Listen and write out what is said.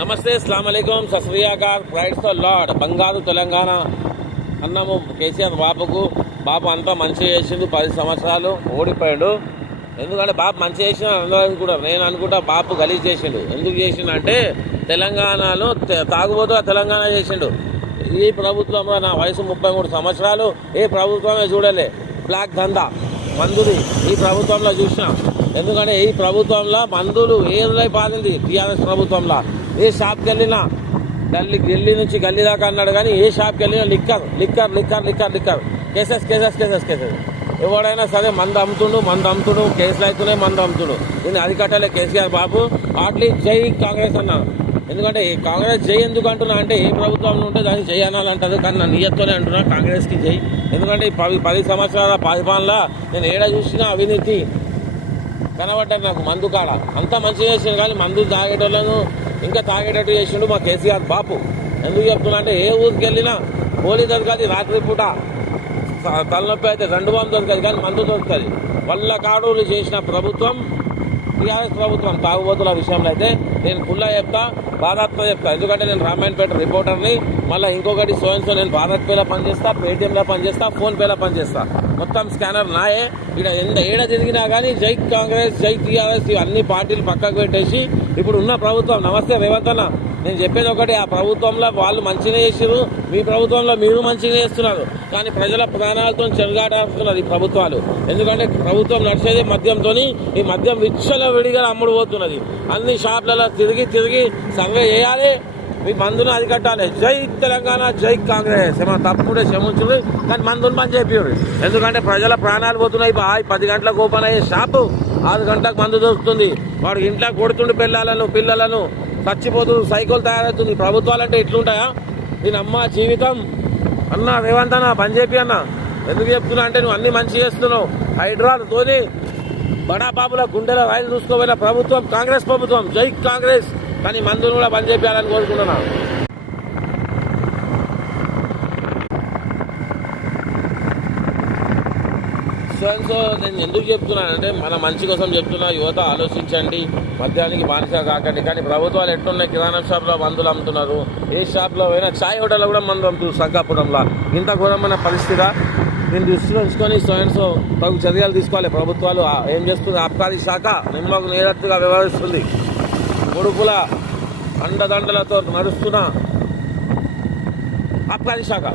నమస్తే, అస్సలాము అలైకుం, సత్ శ్రీ అకాల్, ప్రైడ్స్ ద లార్డ్. బంగారు తెలంగాణ అన్నము కేసీఆర్ బాబు అంతా మంచిగా చేసిండు. 10 సంవత్సరాలు ఓడిపోయాడు. ఎందుకంటే బాబు మంచిగా చేసిన అందరూ కూడా నేను అనుకుంటా బాబు గలీజ్ చేసిండు. ఎందుకు చేసిండు అంటే తెలంగాణలో తాగుబోతుగా తెలంగాణ చేసిండు. ఈ ప్రభుత్వంలో నా వయసు 33 సంవత్సరాలు ఏ ప్రభుత్వమే చూడలే. బ్లాక్ దందా మందుది ఈ ప్రభుత్వంలో చూసినా. ఎందుకంటే ఈ ప్రభుత్వంలో మందులు ఏరులై పారింది. టీఆర్ఎస్ ప్రభుత్వంలో ఏ షాప్కి వెళ్ళినా ఢిల్లీ నుంచి గల్లీ దాకా అన్నాడు, కానీ ఏ షాప్కి వెళ్ళినా liquor liquor liquor liquor liquor cases cases cases cases. ఎవడైనా సరే మందు అమ్ముతుడు, కేసులు అవుతున్నాయి, మందు అమ్ముతుడు. దీన్ని అరికట్టలే కేసీఆర్ బాబు. పార్టీ జై కాంగ్రెస్ అన్నా. ఎందుకంటే కాంగ్రెస్ జై ఎందుకు అంటున్నా అంటే ఏ ప్రభుత్వంలో ఉంటే దానికి జై అనాలంటారు, కానీ నా నియత్తోనే అంటున్నా కాంగ్రెస్కి జై. ఎందుకంటే 10 సంవత్సరాల పరిపాలన నేను ఏడ చూసినా అవినీతి కనబడ్డారు నాకు. మందు కాడ అంతా మంచిగా చేసిండు, కానీ మందు తాగేటోళ్ళను ఇంకా తాగేటట్టు చేసిండు మా కేసీఆర్ బాపు. ఎందుకు చెప్తున్నా అంటే ఏ ఊరికి వెళ్ళినా పోలీ దొరకదు, రాత్రి పూట తలనొప్పి అయితే 2 బాంబు దొరకదు, కానీ మందు దొరుకుతుంది. వల్ల కాడులు చేసిన ప్రభుత్వం టీఆర్ఎస్ ప్రభుత్వం. తాగుబోతుల విషయంలో అయితే నేను ఫుల్లా చెప్తా, భారత్లో చెప్తా. ఎందుకంటే నేను రామాయణపేట రిపోర్టర్ని. మళ్ళీ ఇంకొకటి సోయన్సో నేను భారత్ పేలో పనిచేస్తా, పేటీఎంలో పనిచేస్తా, ఫోన్పేలో పనిచేస్తా. మొత్తం స్కానర్ నాయే. ఇక్కడ ఏడ తిరిగినా కానీ జై కాంగ్రెస్, జై టీఆర్ఎస్ అన్ని పార్టీలు పక్కకు పెట్టేసి ఇప్పుడు ఉన్న ప్రభుత్వం. నమస్తే రేవంత్ అన్న, నేను చెప్పేది ఒకటి, ఆ ప్రభుత్వంలో వాళ్ళు మంచిగా చేసిరు, మీ ప్రభుత్వంలో మీరు మంచిగా చేస్తున్నారు, కానీ ప్రజల ప్రాణాలతో చెరుగాటేస్తున్నారు ఈ ప్రభుత్వాలు. ఎందుకంటే ప్రభుత్వం నడిచేది మద్యంతో. ఈ మద్యం విచ్చలవిడిగా అమ్ముడు పోతున్నది. అన్ని షాపులలో తిరిగి సర్వే చేయాలి, మీ మందును అరికట్టాలి. జై తెలంగాణ, జై కాంగ్రెస్. ఏమన్నా తప్పుడే క్షమించుడు, కానీ మందును పని చెప్పారు. ఎందుకంటే ప్రజల ప్రాణాలు పోతున్నాయి. 10 గంటలకు ఓపెన్ అయ్యే షాపు 6 గంటలకు మందు దొరుకుతుంది. వాడు ఇంట్లో కొడుతుండు పిల్లలను చచ్చిపోతూ సైకిల్ తయారవుతుంది. ప్రభుత్వాలంటే ఎట్లుంటాయా? నేను అమ్మ జీవితం అన్న రేవంత్ అన్న పని చెప్పి అన్న. ఎందుకు చెప్తున్నా అంటే నువ్వు అన్ని మంచి చేస్తున్నావు. హైడ్రాలతోని బడా బాబుల గుండెల రైలు చూసుకోపోయిన ప్రభుత్వం కాంగ్రెస్ ప్రభుత్వం. జై కాంగ్రెస్. కానీ మందును కూడా పని చేయాలని కోరుకుంటున్నాను. సో నేను ఎందుకు చెప్తున్నానంటే మన మంచి కోసం చెప్తున్నా. యువత ఆలోచించండి, మద్యానికి బానిస కాకండి. కానీ ప్రభుత్వాలు ఎట్లున్నాయి, కిరాణా షాప్లో మందులు అమ్ముతున్నారు, ఏ షాప్లో అయినా చాయ్ హోటల్లో కూడా మందు అమ్ముతున్నారు. సంకాపురంలో ఇంత ఘోరమైన పరిస్థితి. దీన్ని దృష్టిలో ఉంచుకొని సో తగు చర్యలు తీసుకోవాలి ప్రభుత్వాలు. ఏం చేస్తుంది ఆబ్కారీ శాఖ నిమ్మకు నేరట్టుగా వ్యవహరిస్తుంది. కొడుకుల అండదండలతో నడుస్తున్న ఆబ్కారీ శాఖ.